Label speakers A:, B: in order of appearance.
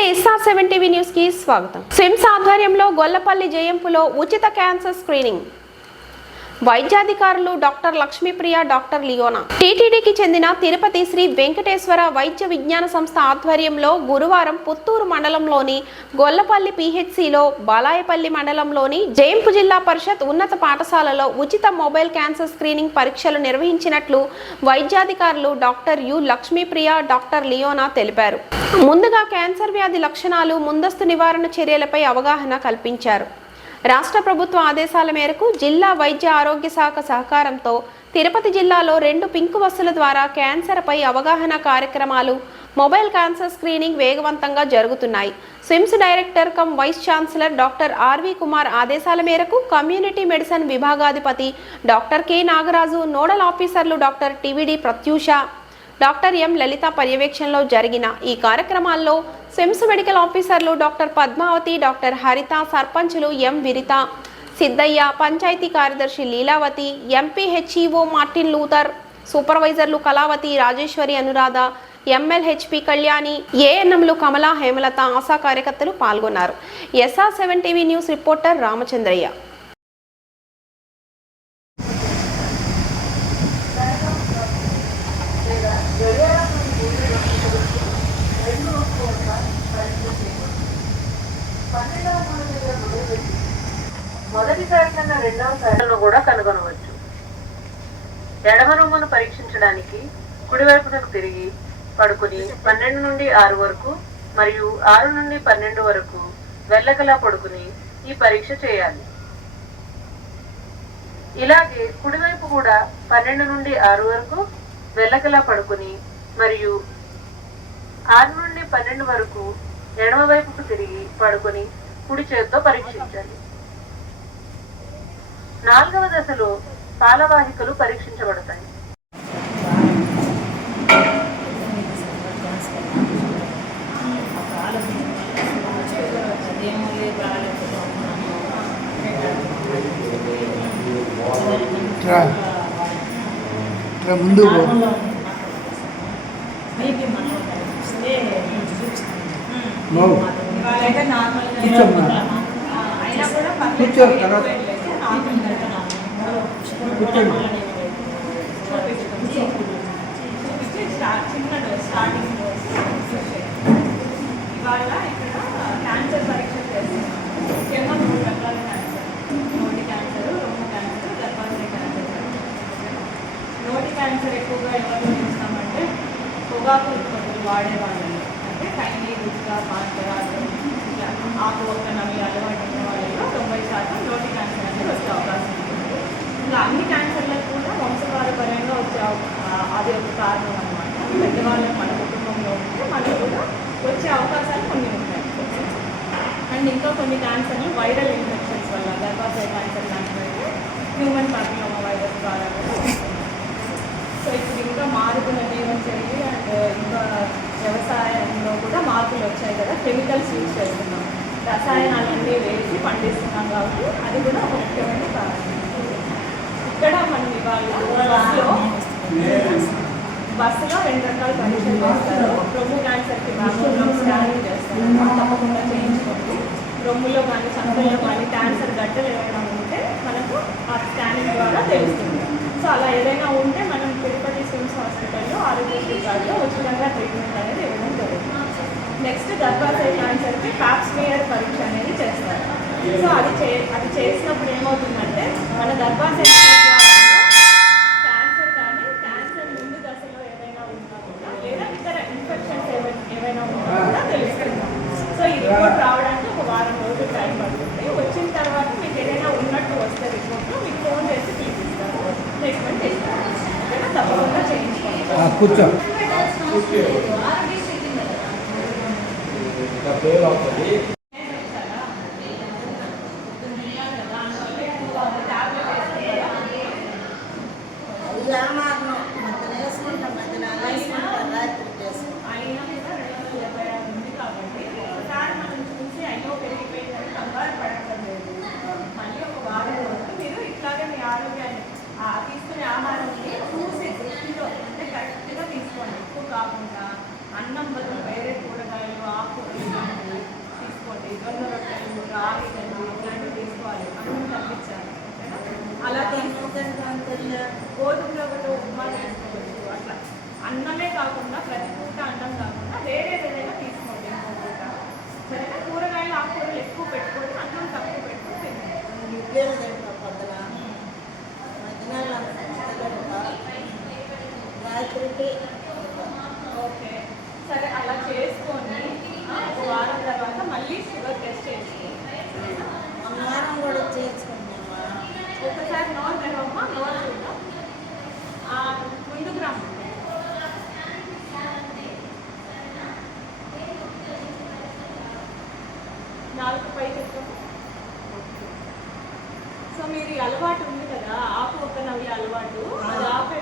A: నమస్తే SR seven TV న్యూస్కి స్వాగతం. స్విమ్స్ ఆధ్వర్యంలో గొల్లపల్లి జయంపులో ఉచిత క్యాన్సర్ స్క్రీనింగ్. వైద్యాధికారులు డాక్టర్ లక్ష్మీప్రియ డాక్టర్ లియోనా. టీటీడీకి చెందిన తిరుపతి శ్రీ వెంకటేశ్వర వైద్య విజ్ఞాన సంస్థ ఆధ్వర్యంలో గురువారం పుత్తూరు మండలంలోని గొల్లపల్లి పిహెచ్సిలో బాలాయపల్లి మండలంలోని జయంపు జిల్లా పరిషత్ ఉన్నత పాఠశాలలో ఉచిత మొబైల్ క్యాన్సర్ స్క్రీనింగ్ పరీక్షలు నిర్వహించినట్లు వైద్యాధికారులు doctor U Lakshmipriya doctor Leona తెలిపారు. ముందుగా క్యాన్సర్ వ్యాధి లక్షణాలు ముందస్తు నివారణ చర్యలపై అవగాహన కల్పించారు. రాష్ట్ర ప్రభుత్వ ఆదేశాల మేరకు జిల్లా వైద్య ఆరోగ్య శాఖ సహకారంతో తిరుపతి జిల్లాలో రెండు పింక్ బస్సుల ద్వారా క్యాన్సర్పై అవగాహన కార్యక్రమాలు మొబైల్ క్యాన్సర్ స్క్రీనింగ్ వేగవంతంగా జరుగుతున్నాయి. SVIMS director cum vice chancellor doctor RV Kumar ఆదేశాల మేరకు కమ్యూనిటీ మెడిసిన్ విభాగాధిపతి డాక్టర్ కె నాగరాజు నోడల్ ఆఫీసర్లు doctor TVD Pratyusha doctor M Lalitha పర్యవేక్షణలో జరిగిన ఈ కార్యక్రమాల్లో స్విమ్స్ మెడికల్ ఆఫీసర్లు డాక్టర్ పద్మావతి డాక్టర్ హరిత సర్పంచులు ఎం విరిత సిద్ధయ్య పంచాయతీ కార్యదర్శి Leelavathi MP HEO Martin Luther సూపర్వైజర్లు Kalavathi Rajeshwari Anuradha MLHP Kalyani ఏఎన్ఎంలు కమల హేమలత ఆశా కార్యకర్తలు పాల్గొన్నారు. SR seven TV news reporter Ramachandraiah.
B: మొదటి కన్నా రెండవ సారిలో కూడా కనుగొనవచ్చు. ఎడమ రూమును పరీక్షించడానికి కుడివైపునకు తిరిగి పడుకుని పన్నెండు నుండి ఆరు వరకు మరియు ఆరు నుండి పన్నెండు వరకు వెళ్ళకలా పడుకుని ఈ పరీక్ష చేయాలి. ఇలాగే కుడివైపు కూడా పన్నెండు నుండి ఆరు వరకు వెళ్ళకలా పడుకుని మరియు ఆరు నుండి పన్నెండు వరకు ఎడమ వైపుకు తిరిగి పడుకొని కుడి చేతితో పరీక్షించాలి. నాలుగవ దశలో పాలవాహికలు పరీక్షించబడతాయి.
C: ముందు కూర్చో తర్వాత.
D: ఇవాళ ఇక్కడ క్యాన్సర్ పరీక్ష చేస్తున్నాం ముఖ్యంగా మూడు రకాల క్యాన్సర్ నోటి క్యాన్సర్ రొమ్ము క్యాన్సర్ గర్భాశయ క్యాన్సర్ నోటి క్యాన్సర్ ఎక్కువగా ఎవరు చూస్తామంటే పొగాకు ఉత్పత్తులు వాడే వాళ్ళని అంటే కైండి రుచిగా పాత్ర ఇట్లా ఆకు ఒక్క నవి అలవాటు ఉన్న వాళ్ళలో తొంభై శాతం నోటి క్యాన్సర్ అనేది వచ్చే అవకాశం ఉంటుంది ఇంకా అన్ని క్యాన్సర్లకు కూడా వంశపారపర్యంగా వచ్చే అవ- ఆ, అది ఒక కారణం అనమాట పెద్దవాళ్ళకి మన కుటుంబంలో ఉంటే మనకు కూడా వచ్చే అవకాశాలు కొన్ని ఉంటాయి అండ్ ఇంకా కొన్ని క్యాన్సర్లు వైరల్ ఇన్ఫెక్షన్స్ వల్ల గర్భాశయ క్యాన్సర్ లాంటివి హ్యూమన్ పాపిలోమా వైరస్ ద్వారా సో ఇప్పుడు ఇంకా మారుతున్న జీవనశైలి అండ్ ఇంకా వ్యవసాయంలో కూడా మార్పులు వచ్చాయి కదా. కెమికల్స్ యూజ్ చేస్తున్నాం. రసాయనాలన్నీ వేసి పండిస్తున్నాం కాబట్టి అది కూడా ఒక ముఖ్యమైన కారణం. ఇక్కడ మనం ఇవాళ బస్సులో రెండు రకాల పరీక్షలు చేస్తారు రొమ్ము క్యాన్సర్కి రొమ్ము స్కానింగ్ చేస్తారు. తప్పకుండా చేయించుకోండి. రొమ్ములో కానీ సంఖ్యలో కానీ క్యాన్సర్ గడ్డలు ఏమైనా ఉంటే మనకు ఆ స్కానింగ్ ద్వారా తెలుస్తుంది. సో అలా ఏదైనా ఉంటే మనం తిరుపతి స్విమ్స్ హాస్పిటల్లో ఆరోగ్యశ్రీ కార్డులో ఉచితంగా ట్రీట్మెంట్ అనేది ఇవ్వడం జరుగుతుంది. నెక్స్ట్ గర్భాశయ క్యాన్సర్కి ప్యాప్స్మియర్ పరీక్ష అనేది చేస్తారు. సో అది చే అది చేసినప్పుడు ఏమవుతుందంటే మన గర్భాశయ ముఖద్వారంలో క్యాన్సర్ కానీ క్యాన్సర్ ముందు దశలో ఏదైనా ఉన్నా కూడా లేదా ఇతర ఇన్ఫెక్షన్స్ ఏవైనా ఏవైనా ఉన్నా కూడా తెలుస్తుంది సో ఈ రిపోర్ట్ రావడానికి ఒక వారం రోజులు టైం పడుతుంది వచ్చిన తర్వాత మీకు ఏదైనా ఉన్నట్టు వస్తే రిపోర్ట్ మీకు ఫోన్ చేసి పిలిపిస్తారు ట్రీట్మెంట్ ఇస్తారు ఓకేనా? తప్పకుండా
C: కూర్చో.
D: కాకుండా ప్రతి పూట అన్నం కాకుండా వేరే ఏదైనా తీసుకోండి ఇంకో పూట. సరేనా? కూరగాయలు ఆకుకూరలు ఎక్కువ పెట్టుకోండి అన్నం తక్కువ పెట్టుకొని తినండి. ఓకే నాలుగు పైకెత్తం సో మీరు అలవాటు ఉంది కదా ఆకు ఒక్క నవ్వి అలవాటు. అది ఆపే